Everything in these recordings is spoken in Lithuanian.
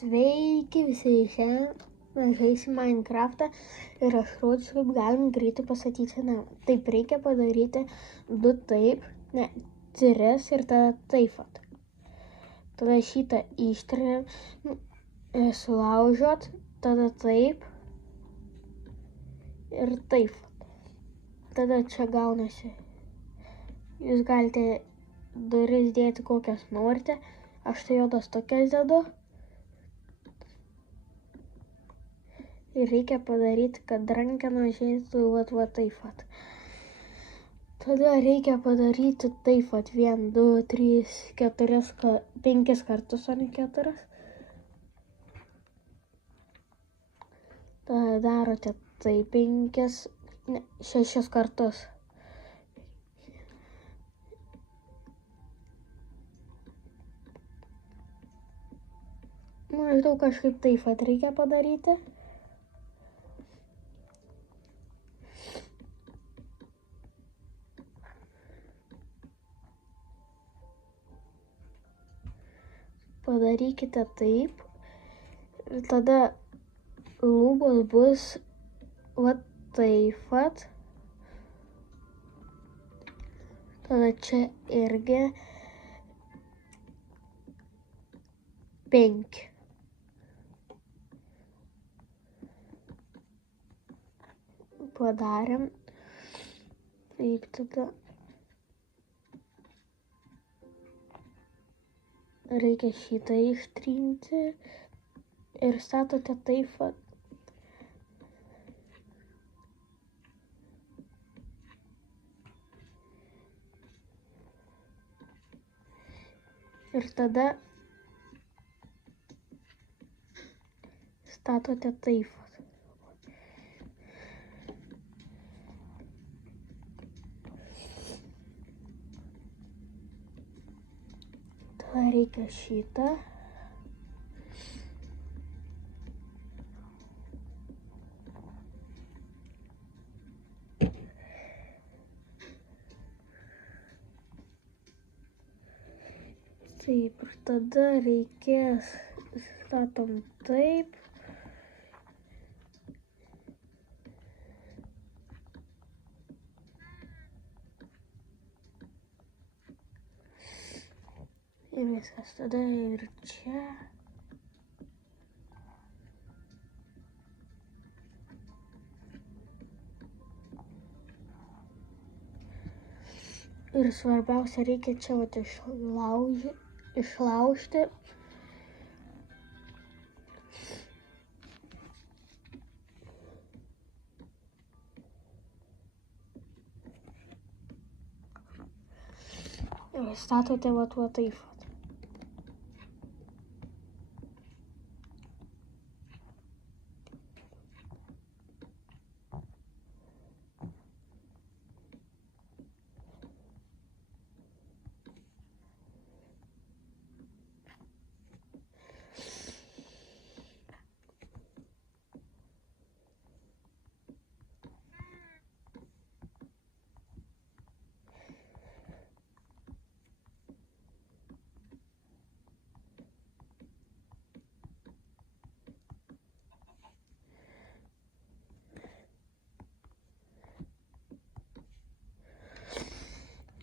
Sveiki visi, šiandien žaisim Minecraftą ir aš rodysiu, kaip galim greitai pastatyti namą. Taip reikia padaryti 2 taip, ne 3 ir tada taip vat. Tada šitą ištrėm, sulaužot, tada taip ir taip vat. Tada čia gaunasi. Jūs galite duris dėti kokias norite, aš tai juodas tokias dedu. Ir reikia padaryti, kad rankena žėtų vat taip vat. Tada reikia padaryti taip vat 1, 2, 3, 4, 5 kartus, o ne 4. Tada darote taip 5, ne, 6 kartus. Maždaug kažkaip taip vat reikia padaryti. Padarykite taip ir tada lubos bus vat taip vat. Tada čia irgi 5. Padarėm. Taip, tada reikia šitą ištrinti ir statote taip vat. Ir tada statote taip vat. Tada reikia šitą. Taip, ir tada reikės, statom taip. Ir viskas, tada ir čia. Ir svarbiausia, reikia čia vat išlaužti. Ir statote vat taip vat.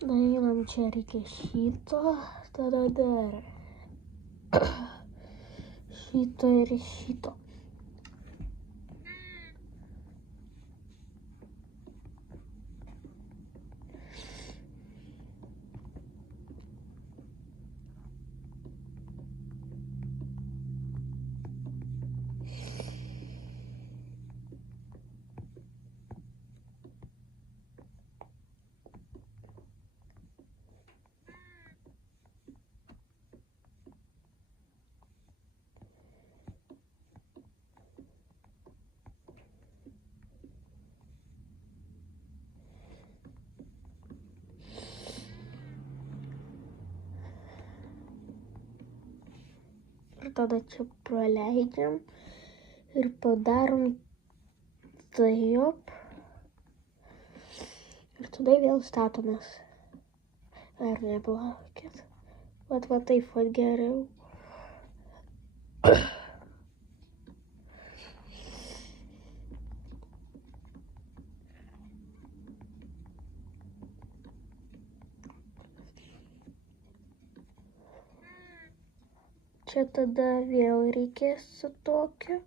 Einam, čia reikia šito, tada dar šito ir šito. Ir tada čia praleidžiam ir padarom taip. Ir tada vėl statomės. Ar neplaukit? Vat taip vat geriau. čia tada vėl reikės su tokiu.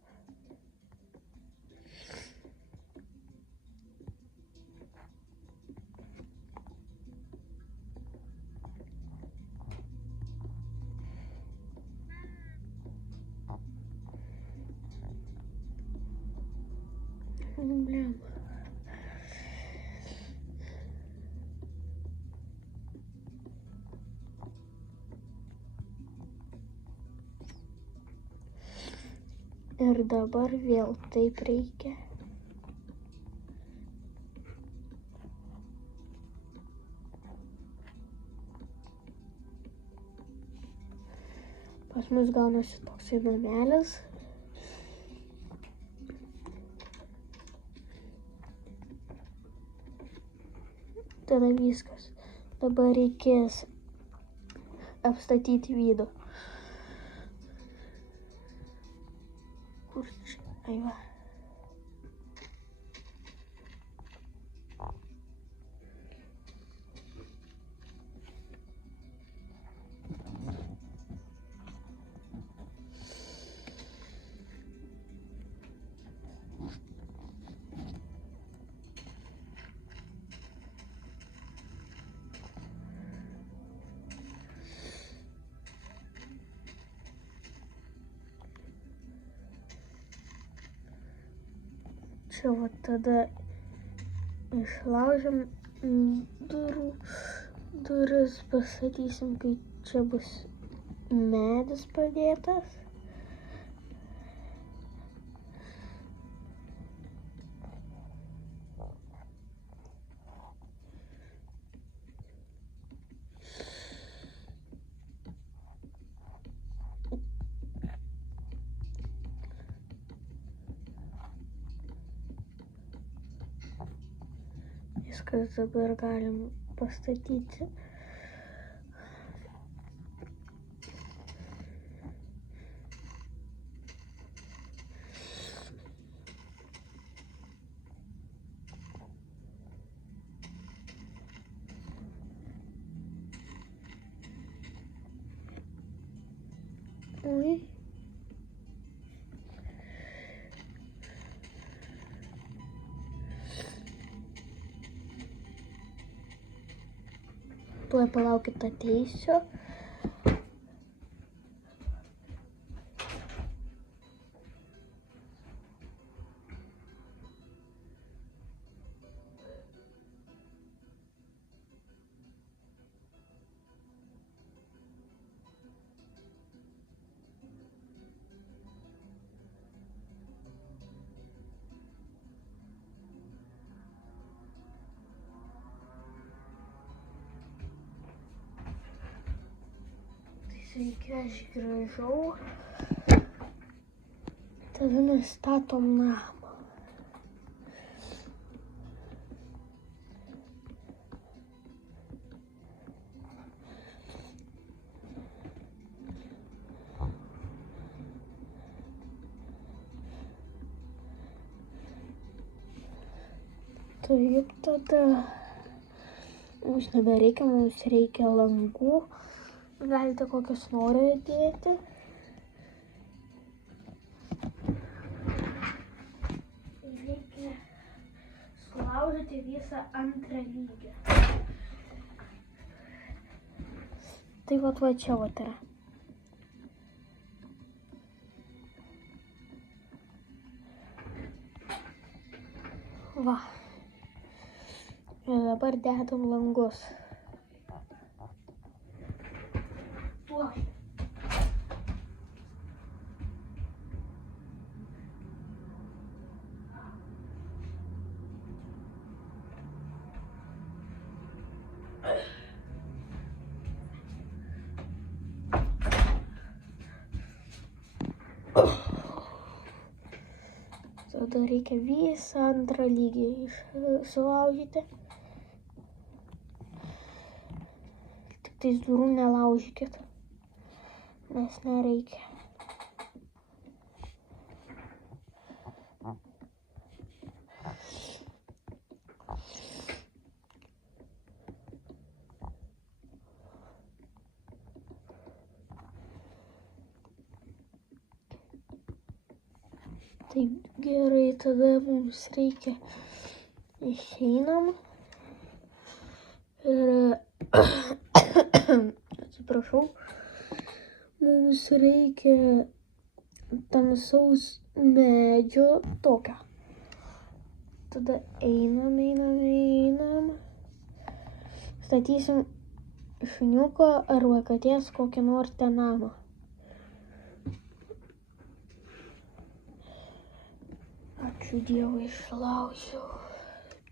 Блин. Ir dabar vėl taip reikia. Pas mus gaunasi toksai namelis. Tada viskas. Dabar reikės apstatyti vidų. Kur čia? Ai va. Čia va tada išlaužim duris, pastatysim, kai čia bus medis padėtas. Viskas, dabar galim pastatyti. Oi. Tuoj palaukit, ateisiu. Sveiki, aš grįžau. Tada nustatom namą. Taip, tada mums nebereikia, mums reikia langų. Galite kokius norite dėti. Reikia sulaužyti visą antrą lygį. Tai va čia vat yra. Va. Ir dabar dedam langus. Oi. Tada reikia visą antrą lygį sulaužyti. Tik tais durų nelaužykit, nes nereikia. Taip, gerai, tada mums reikia išeinam ir atsiprašau, mums reikia tamsaus medžio tokio. Tada einam. Statysim šuniuko arba katės kokį nors ten namą. Ačiū Dievui, išlaužiau.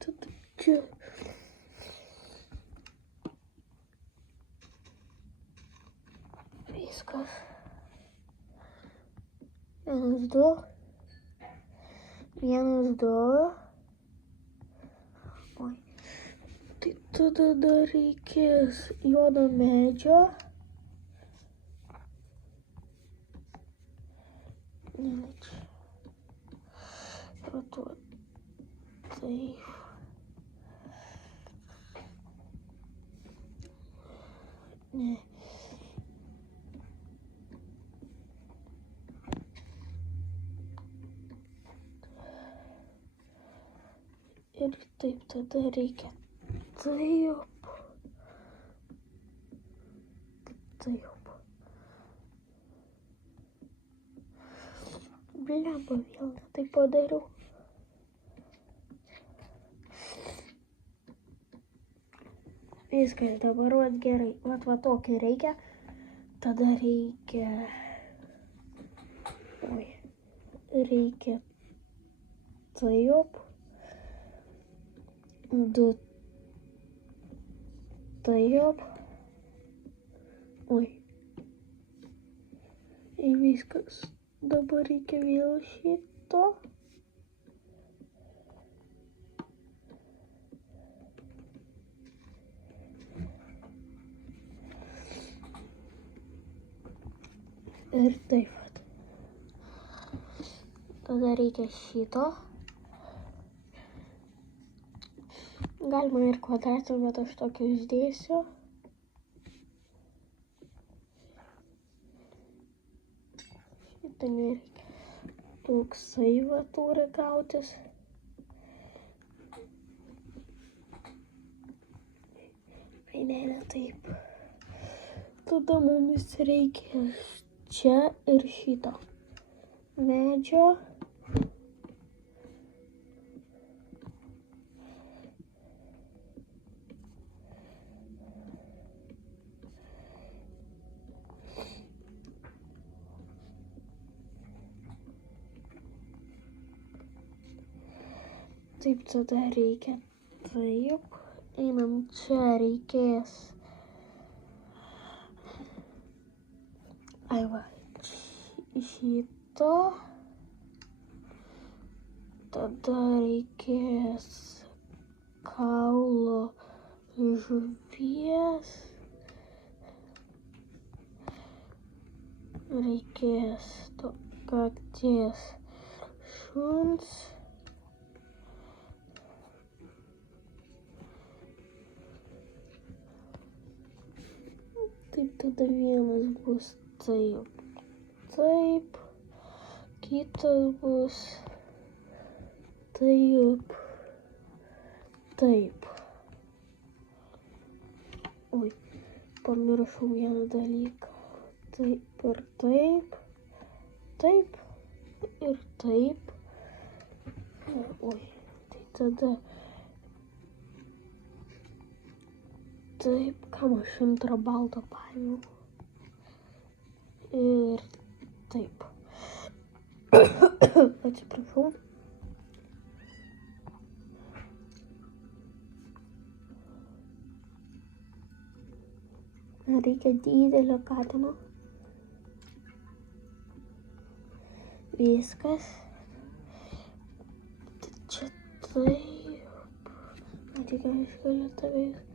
Tada čia. Viskas. 1, 2. 1, 2. Oi. Tai tada dar reikės juodo medžio. Ne, čia. Taip. Ne. Ir taip, tada reikia taip. Blemba, vėl tai padariau. Viskas, dabar vat gerai. Vat tokį reikia. Tada reikia... Reikia taip. 2 taip. Ir viskas. Dabar reikia vėl šito. Ir taip pat. Tada reikia šito. Galima ir kvadratą, bet aš tokį uždėsiu. Šitą nereikia. Toksai va turi gautis. Ne, taip. Tada mums reikia čia ir šito medžio. Taip, tada reikia taip. Einam čia, reikės. Šito. Tada reikės kaulo žuvies. Reikės to kakties šuns. Taip, tada vienas bus taip. Kitas bus taip. Pamiršau vieną dalyką. Taip ir taip. Taip ir taip. Tai tada taip, kam aš 100 balto paėmiau. Ir taip. Atsiprašau. Reikia didelio katino. Viskas. Čia taip. Tik aš galiu tavęs.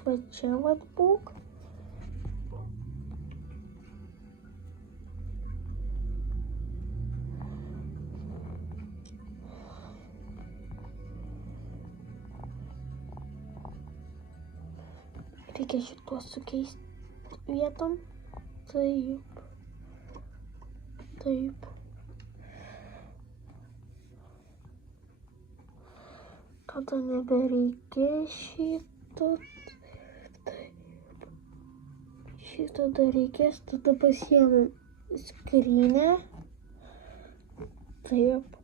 Va čia vat būk. Reikia šituos sukeisti vietom. Taip. Taip. Tada nebereikia šito. Taip. Šito dar reikės, tada pasiėmam skrynią. Taip.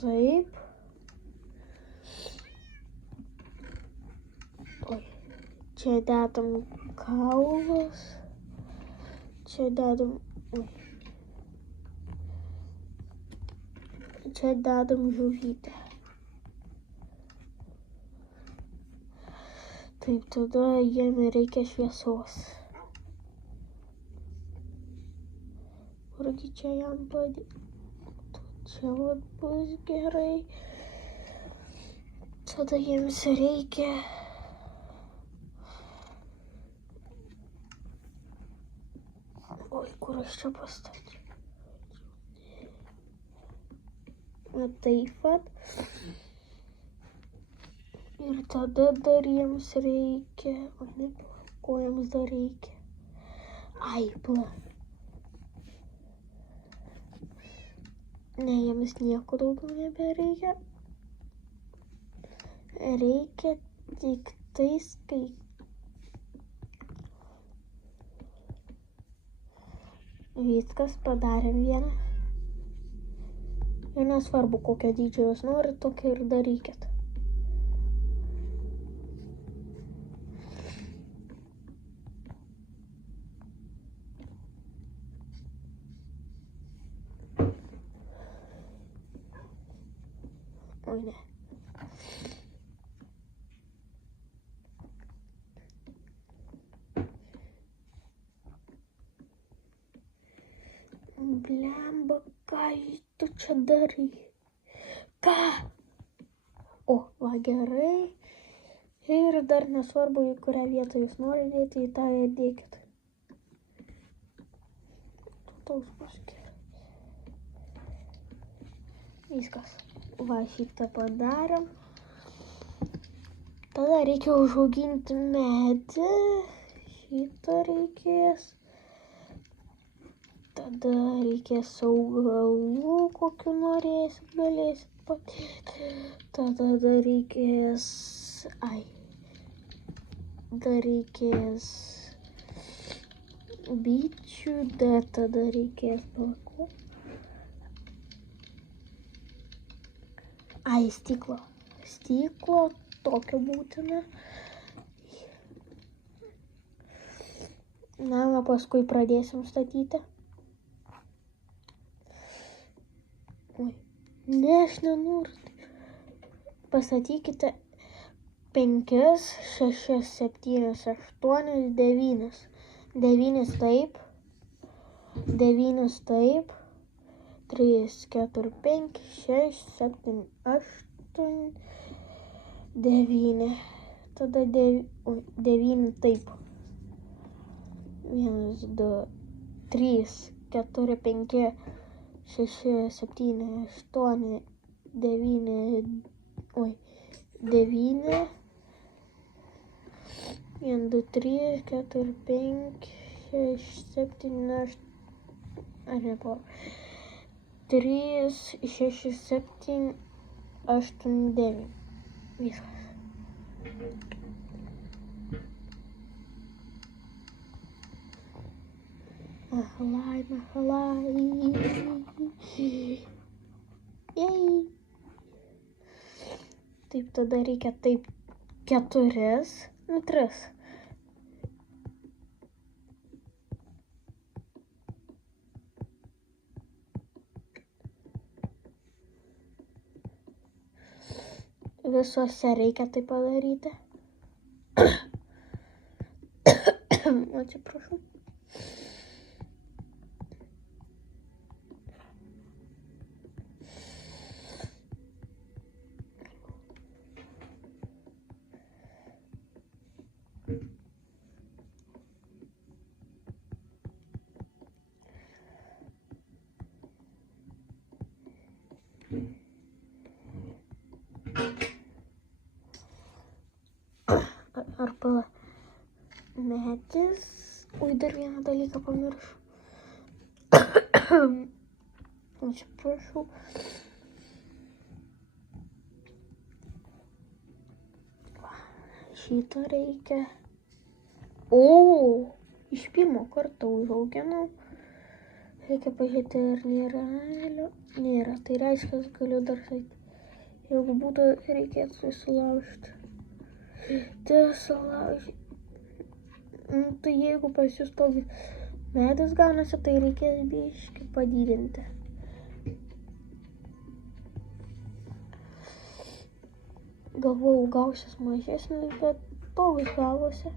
Taip. Oi. Čia dedam kaulus. Čia dedam... Oi. Čia dedam žuvytę. Taip, tada jiem reikia šviesos. Kurgi čia jam padėti? Čia vat bus gerai. Tada jiems reikia... Oi, kur aš čia pastačiau? Taip pat. Ir tada dar jiems reikia... O ne, ko jiems dar reikia? Ai, ne, jiems nieko daugiau nebereikia. Reikia tik tais, kai... Viskas, padarėm vieną. Ir nesvarbu, kokio dydžio jūs norit, tokio ir darykit. Oi, ne. Blemba, ką tu čia darai? Ką? O, va gerai. Ir dar nesvarbu, į kurią vietą jūs norite dėti, į tą ir dėkit. Toks bus gerai. Viskas. Va, šitą padarėm. Tada reikia užauginti medį. Šitą reikės. Tada reikės augalų, kokiu norėsit, galėsit padėti. Tada dar reikės... Ai. Dar reikės bičių, dar tada reikės balkų. Ai, stiklo. Stiklo tokio būtina. Na, o paskui pradėsim statyti. Oi, ne, aš nenoriu. Pastatykite 5, 6, 7, 8, 9. 9 taip. 9 taip. 3, 4, 5, 6, 7, 8, 9. Tada 9 taip. 1, 2, 3, 4, 5, 6, 7, 8, 9. Oi, 9. 1, 2, 3, 4, 5, 6, 7, 8. Ar ne po? 3, 6, 7, 8, 9. Viskas. Mahalai, mahalai. Jei. Taip, tada reikia taip 4, 3. Visuose reikia tai padaryti. Atsiprašau. Arba medis. Oi, dar vieną dalyką pamiršau. Atsiprašau. Šitą reikia. O, iš pirmo karto užauginau. Reikia pažiūrėti, ar nėra avilio. Nėra, tai reiškia, galiu dar sakyti. Jeigu būtų, reikėtų sulaužti. Sulaužti. Tai jeigu pas jūs toks medis gaunasi, tai reikės biškį padidinti. Galvojau, gausis mažesnis, bet toks gavosi.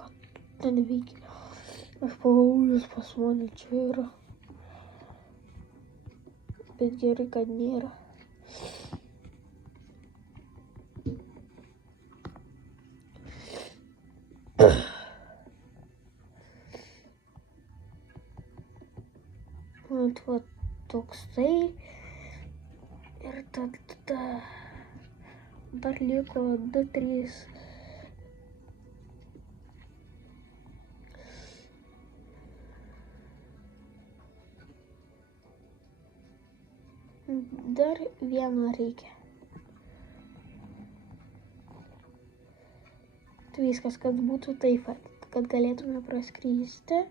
Ką ten veikia? Aš pagalvojus, pas mane čia yra. Bet gerai, kad nėra. Va toksai. Ir tada dar liko 2-3. Dar vieną reikia. Tai viskas, kad būtų taip, kad galėtume praskristi.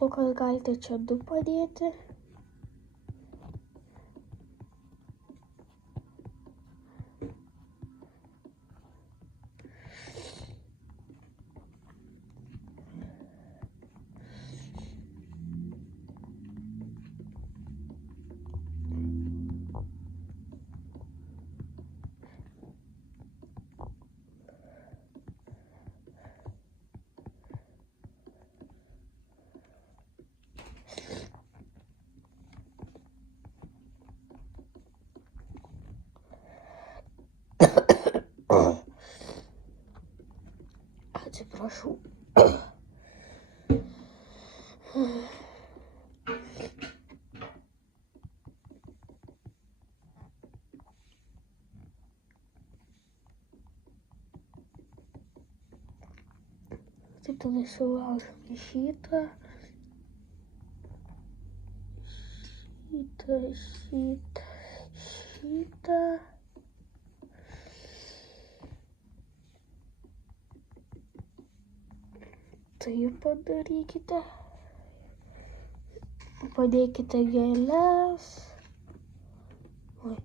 Kol kas galite čia 2 padėti. Atsiprašau. Taip, tada sulaužome šitą. Šitą. Tai padarykite. Padėkite gėles. Oi.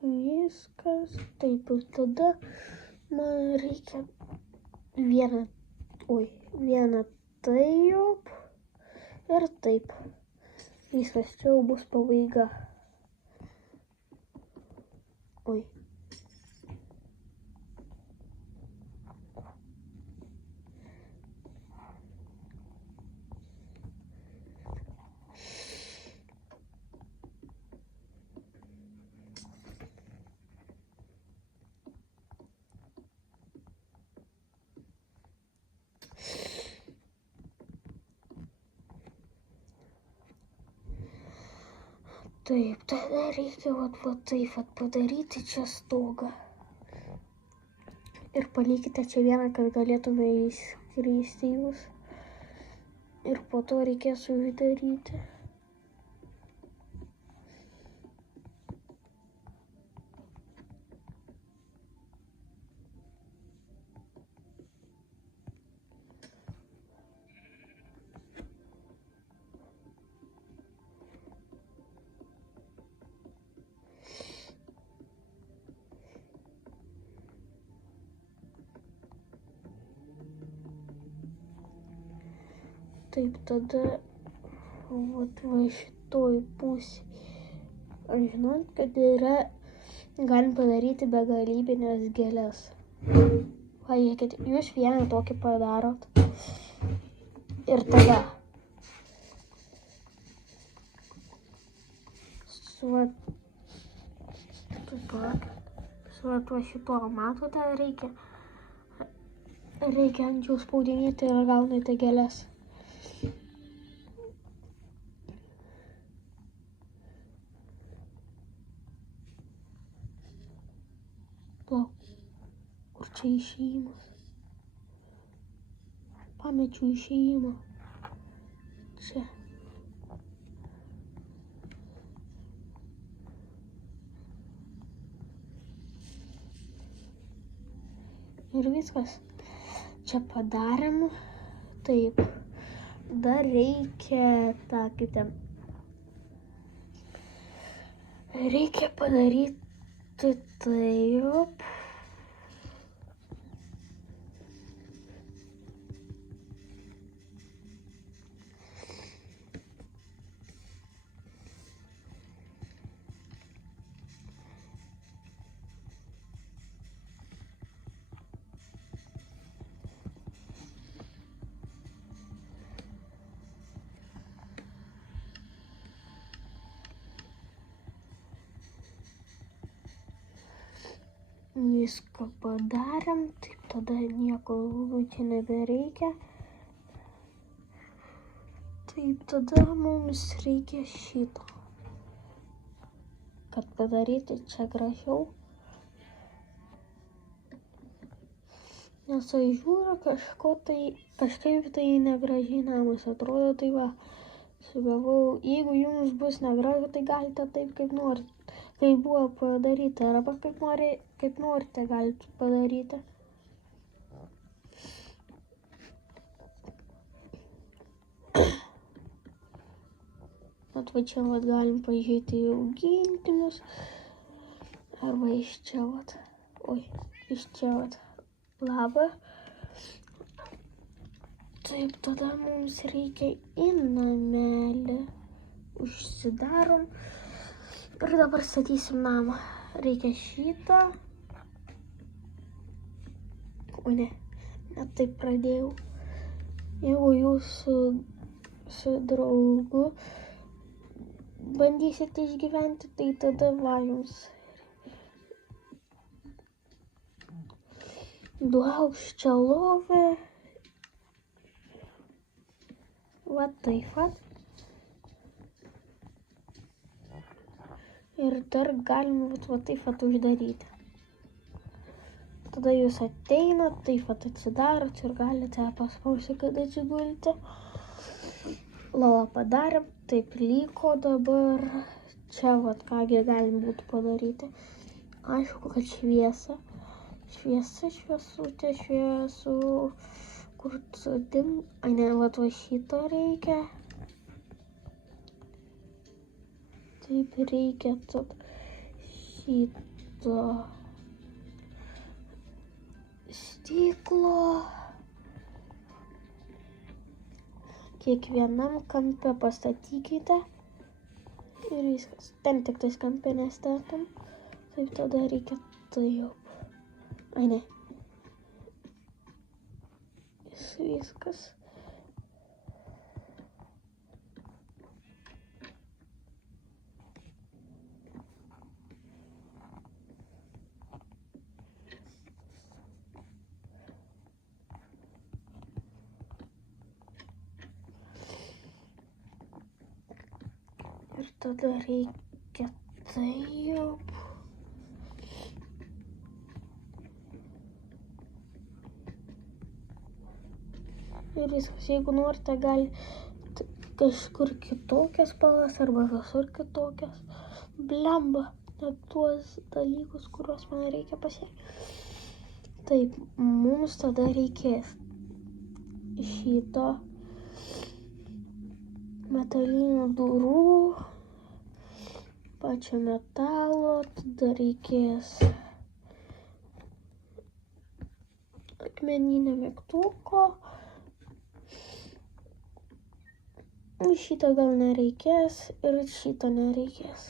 Viskas. Taip, ir tada man reikia vieną taip ir taip. Viskas, čia jau bus pabaiga. Oi. Taip, tada reikia va taip padaryti čia stogą. Ir palikite čia vieną, kad galėtume įskristi jūs. Ir po to reikės uždaryti. Taip, tada va šitoj pusėj. Ar žinot, kad galim padaryti begalybinės gėles. Pažiūrėkit, jūs vieną tokį padarot. Ir tada su va šituo matote, reikia ant jų spaudinėti ir gaunate gėles. Kur čia išėjimas? Pamečiau išėjimą. Čia. Ir viskas. Čia padarėm. Taip. Dar reikia kaip ten. Reikia padaryti taip. Viską padarėm, taip tada nieko čia nebereikia. Taip tada mums reikia šito. Kad padaryti čia gražiau. Nes aš žiūriu kažkaip tai negražiai namas atrodo, tai va, sugalvojau, jeigu jums bus negražu, tai galite taip kaip norite. Kaip buvo padaryta, arba kaip norite galite padaryti. Bet va čia vat galim pažiūrėti į augintinius. Arba iš čia vat. Iš čia vat. Labą. Taip, tada mums reikia į namelį. Užsidarom. Ir dabar statysim namą. Reikia šitą. O ne taip pradėjau. Jeigu jūs su draugu bandysite išgyventi, tai tada va jums. 2 aukščio lovė. Va taip va. Ir dar galima va taip va uždaryti. Tada jūs ateinat, taip va atsidarot ir galite paspausti, kad atsigulti. Lovą padarėm, taip liko dabar. Čia va kągi galim būtų padaryti. Aišku, kad šviesa. Šviesutė, šviesu. Kur dim. Ai ne, va šito reikia. Taip reikia šito stiklo. Kiekvienam kampe pastatykite. Ir viskas. Ten tik tais kampe nestatom. Taip tada reikia taip. Ai ne. Viskas. Ir tada reikia taip. Ir viskas, jeigu norite, galite kažkur kitokias spalvas arba visur kitokias. Blemba, net tuos dalykus, kuriuos man reikia pasiekti. Taip, mums tada reikės šito metalinių durų, pačio metalo, tada reikės akmeninio mygtuko. Šito gal nereikės ir šito nereikės.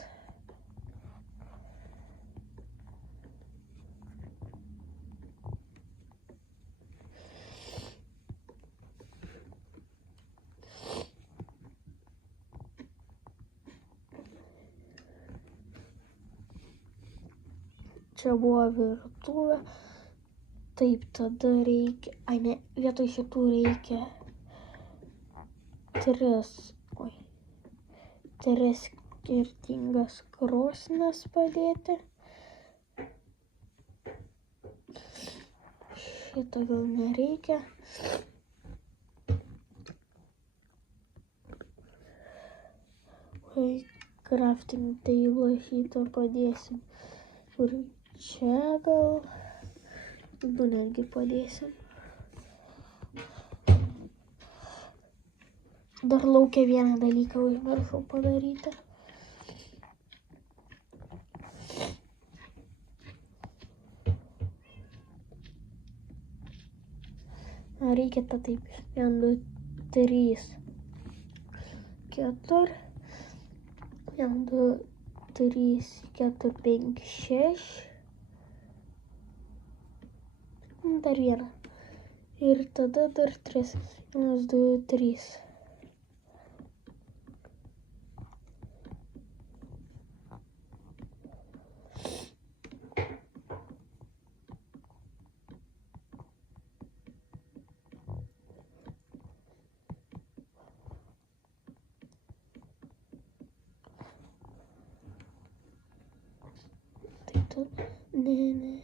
Čia buvo virtuvė. Taip, tada reikia... Ai, ne, vietoj šitų reikia tris skirtingas krosnes padėti. Šito gal nereikia. Crafting table šitą padėsim. Ir čia gal 2 netgi padėsim. Dar laukia vieną dalyką užmiršau padaryti. Reikia tą taip. 1, 2, 3, 4. 1, 2, 3, 4, 5, 6. Dar vieną. Ir tada dar 3. 1, 2, 3. Ne.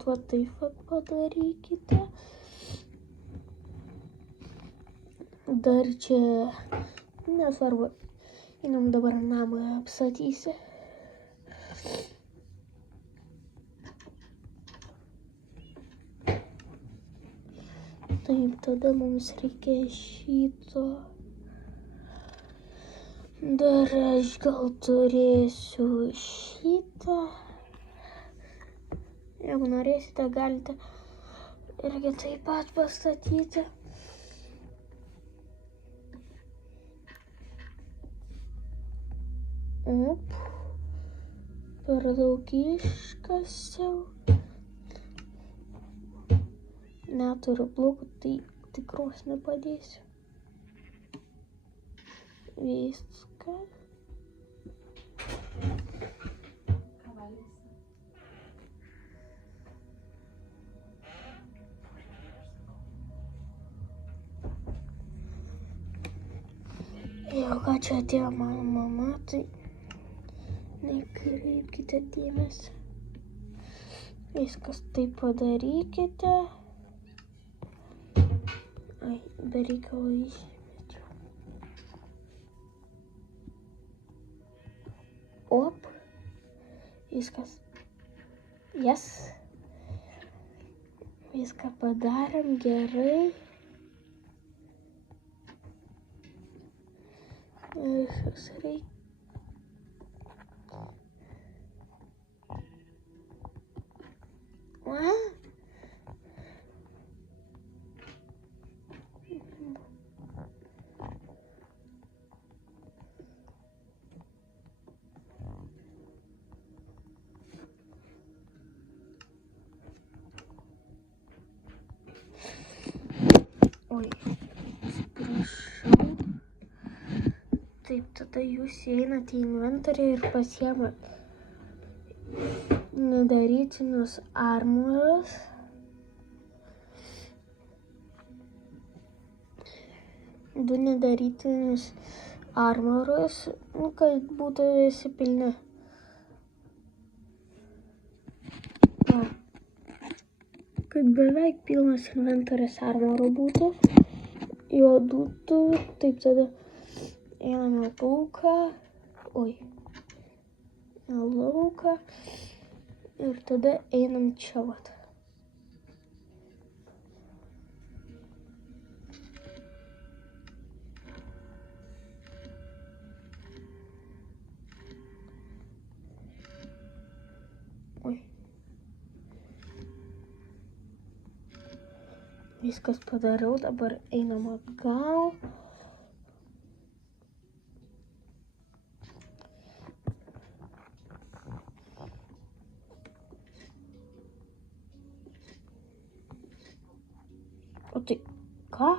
Va taip padarykite. Dar čia nesvarbu. Einam dabar namą apstatysi. Taip, tada mums reikia šito. Dar aš gal turėsiu šitą. Jeigu norėsite, galite irgi taip pat pastatyti. Per daug iškasiau. Neturiu blokų, tai tikros nepadėsiu. Viską. Jau ką čia atėjo mano mama, tai nekreipkite dėmesį. Viskas taip padarykite. Ai, be reikalo išmečiau. Op. Viskas. Yes. Viską padarėm gerai. Viskas reikia. Oi, atsiprašau. Taip, tada jūs einate į inventorių ir pasiėmat nedarytinius armorus. Du nedarytinius armorus, kad būtų visi pilni. Kad beveik pilnas inventorius armorų būtų. Juodų, taip tada einame lauką. Oi. Lauką. Ir tada einam čia vat. viskas padariau, dabar einam atgal. O tai ką?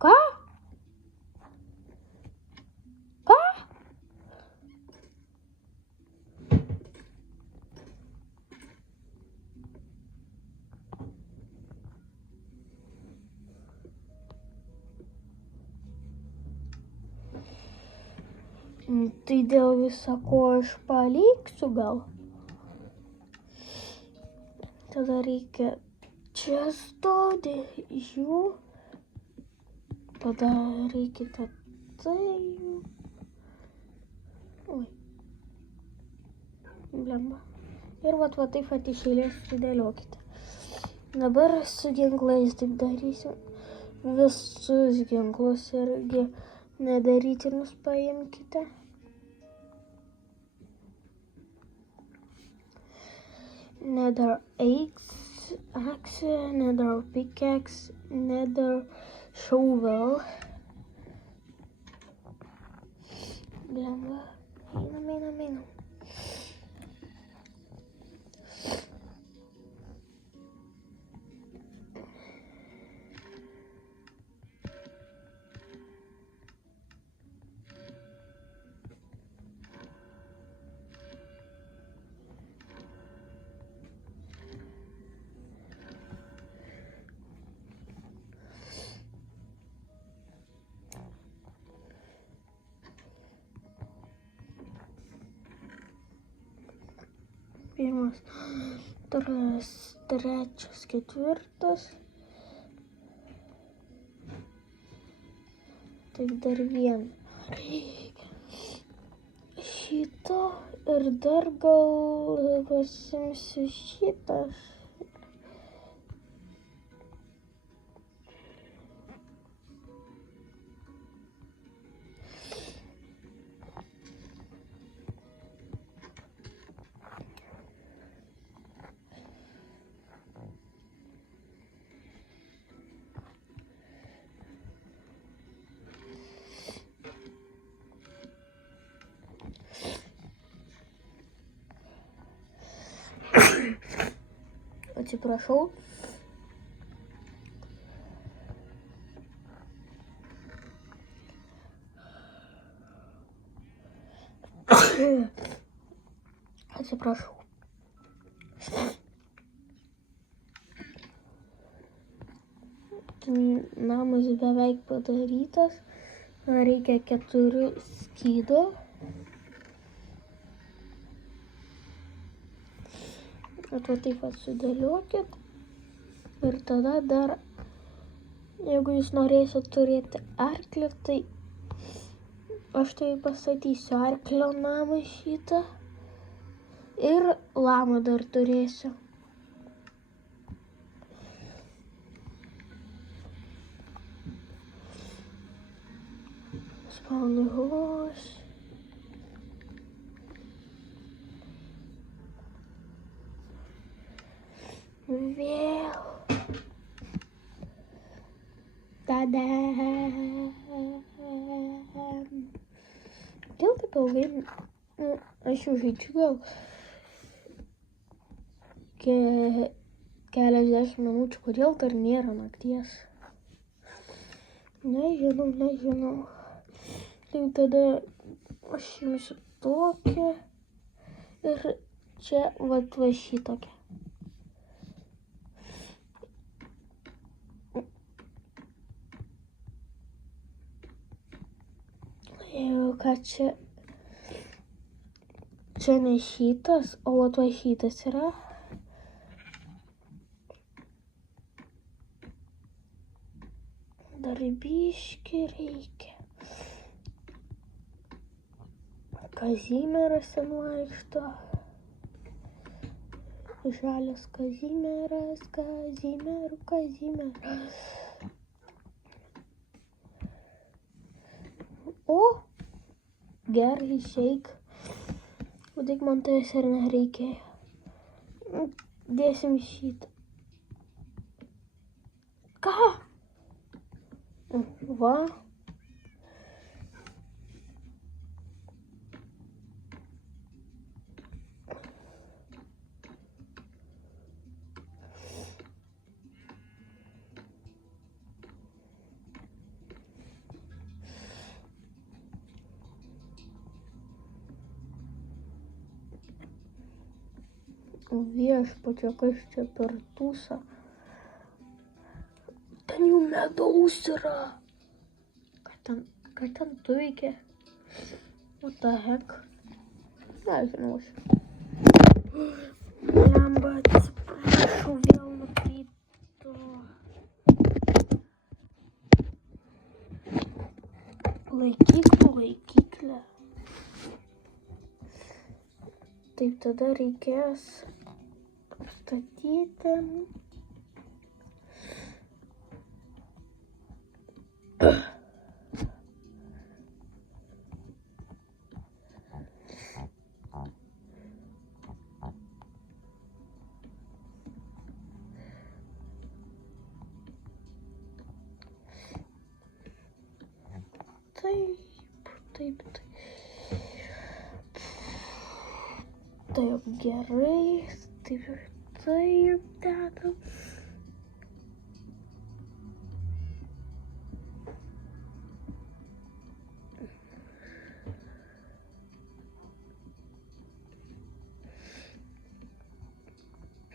Ką? Ką? Tai dėl viso ko aš paliksiu gal. Tada reikia čia stoti jų. Padarykite tai. Oi. Blemba. Ir va taip iš eilės sudėliokite. Dabar su ginklais taip darysim. Visus ginklus irgi nedarytinus paimkite. Nether axe, nether pickaxe, nether shovel. Blemba. Einam. Pirmas, antras, trečias, ketvirtas. Taip dar vieną. Šito ir dar gal pasimsiu šitą. Atsiprašau. Atsiprašau. Namas beveik padarytas. Reikia 4 skydų. Va taip sudėliokit. Ir tada dar, jeigu jūs norėsit turėti arklį, tai aš tai pastatysiu arklio namą šitą. Ir lamą dar turėsiu. Spawn horse. Vėl. Tada. Dėl taip ilgai, aš jau žaidžiu gal keliasdešimt minučių, kodėl dar nėra nakties. Nežinau. Tai tada aš imsiu tokią ir čia va šitokią. Ką čia ne šitas, o va šitas yra. Dar biškį reikia. Kazimieras ten vaikšto. Žalias Kazimieras. O, gerai, išeik. O tik man tai ir nereikėjo. Dėsim šitą. Va. Viešpatie, kas čia per tūsą? Ten jau medaus yra. Ką ten tu veiki? What the heck? Nežinau. Lemba, atsiprašau, vėl nukrito. Laikyklė. Taip, tada reikės apstatyti. Taip. Taip, gerai. Taip, dedam.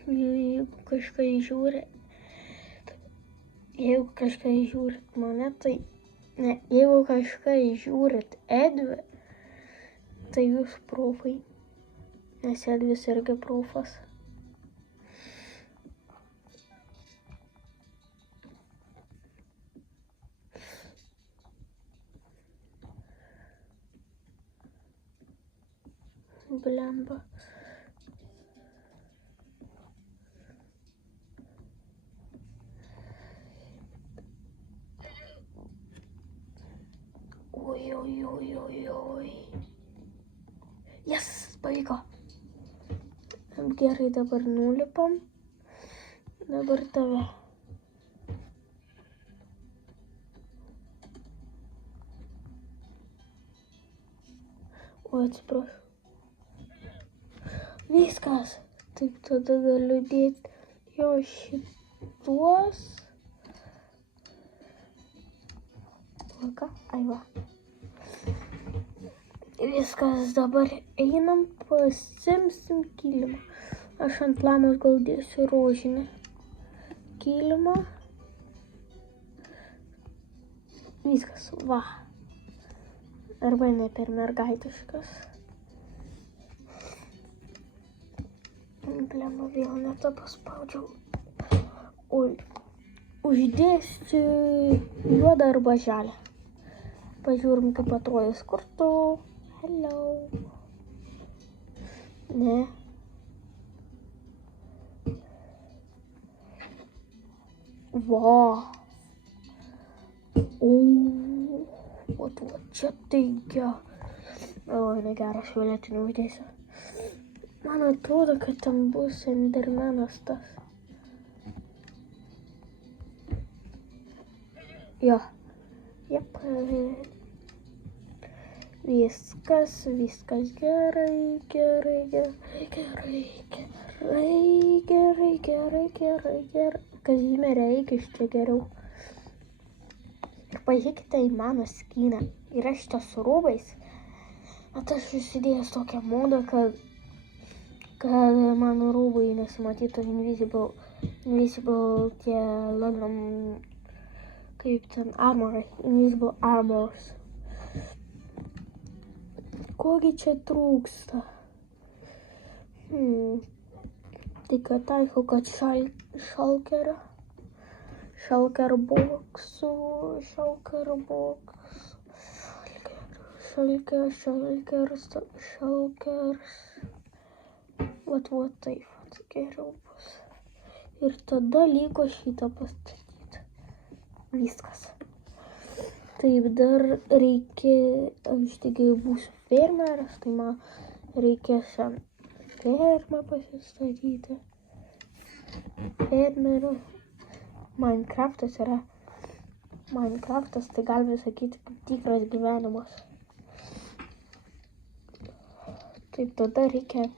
Jeigu kažkas žiūrit mane, tai... Ne, jeigu kažkas žiūrit Edvį, tai jūs profai. Nes Edvis irgi profas. Blemba. Oi. Yes, pavyko. Gerai, dabar nulipam. Dabar tave. O, atsiprašau. Viskas. Taip, tada galiu dėti jo šituos. Ką? Ai va. Viskas, dabar einam, pasimsim kilimą. Aš ant lamos gal dėsiu rožinį kilimą. Viskas, va. Arba ne per mergaitiškas. Blemba, vėl ne tą paspaudžiau. Oi, uždėsiu juodą arba žalią. Pažiūrim, kaip atrodys kartu. Hello. Ne. Va. O, vat čia teigia. O, negeras, violetinių uždėsiu. Man atrodo, kad ten bus endermenas tas. Jo. Jep. Viskas gerai. Kazimierė, eik iš čia geriau. Ir pažiūrėkite į mano skyną. Yra šitas su rūbais. Bet aš įsidėjęs tokią modą, kad mano rūbai nesimatytų invisible tie kaip ten armorai, invisible armors. Kogi čia trūksta? Tai kad aišku, kad šalker boksų. Vat taip, geriau bus. Ir tada liko šitą pastatyti. Viskas. Taip, dar reikia, aš taigi būsiu fermeras, tai man reikės fermą pasistatyti. Fermerio. Minecraftas yra Minecraftas, tai galime sakyti, kaip tikras gyvenimas. Taip, tada reikia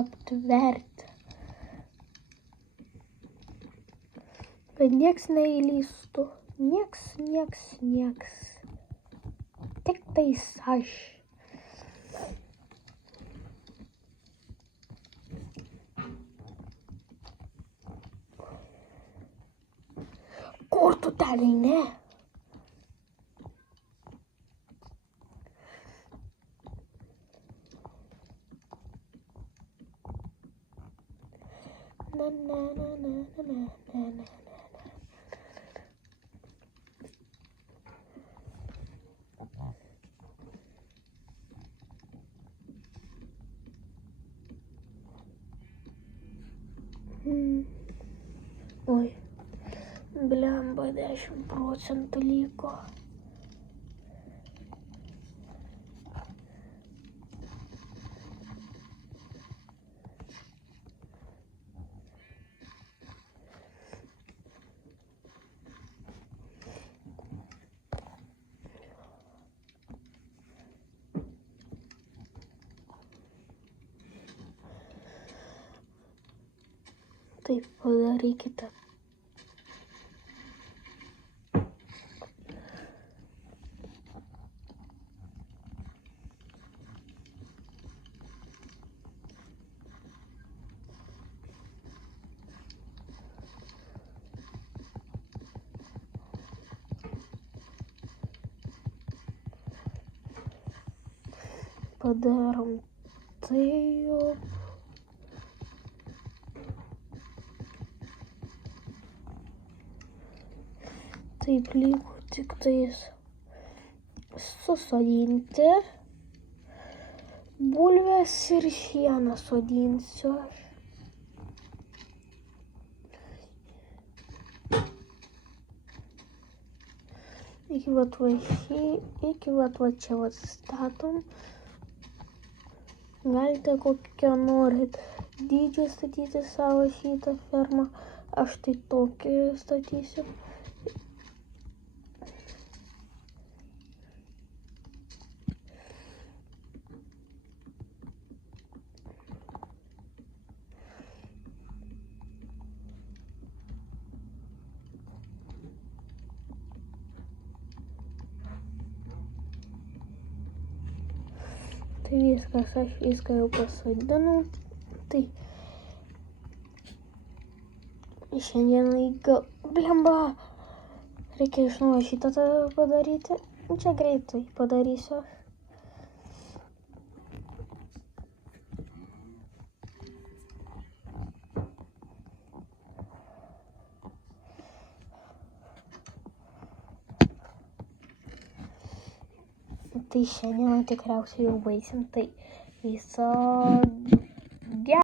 aptverti, kad nieks neįlystų. Nieks. Tik tais aš. Kur tu ten eini? Oi, blemba, 10% liko. Taip, padarykite. Padarom taip. Taip, liko tik tais susodinti bulves ir šieną sodinsiu. Iki va čia statom. Galite kokią norit dydžią statyti savo šitą fermą. Aš tai tokį statysiu. Tai viskas, aš viską jau pasodinau. Tai šiandienai blemba, reikia iš naujo šitą padaryti. Čia greitai padarysiu. Tai šiandien tikriausiai jau baigsim. Tai viso